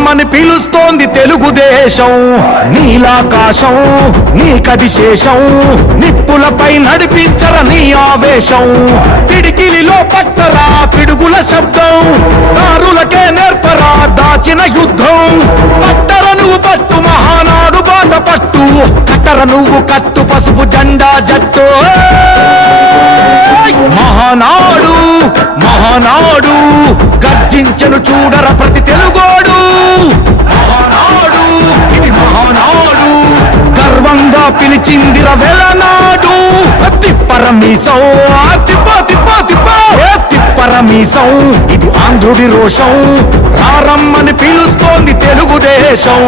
రమ్మని పిలుస్తోంది తెలుగుదేశం. నీలాకాశం నీకది శేషం, నిప్పులపై నడిపించర నీ ఆవేశం. పిడికిలిలో పట్టరా పిడుగుల శబ్దం, దారులకే నేర్పరా దాచిన యుద్ధం. పట్టర నువ్వు పట్టు మహానాడు బాట పట్టు, కట్టర నువ్వు కట్టు పసుపు జెండా జట్టు. మహానాడు మహానాడు గర్జించను చూడర ప్రతి తెలుగోడు. మహానాడు ఇది మహానాడు, గర్వంగా పిలిచిందిర వెలనాడు. తిప్పరమీసం తిప్పరమీసం, ఇది ఆంధ్రుడి రోషం. రారమ్మని పిలుస్తోంది తెలుగుదేశం.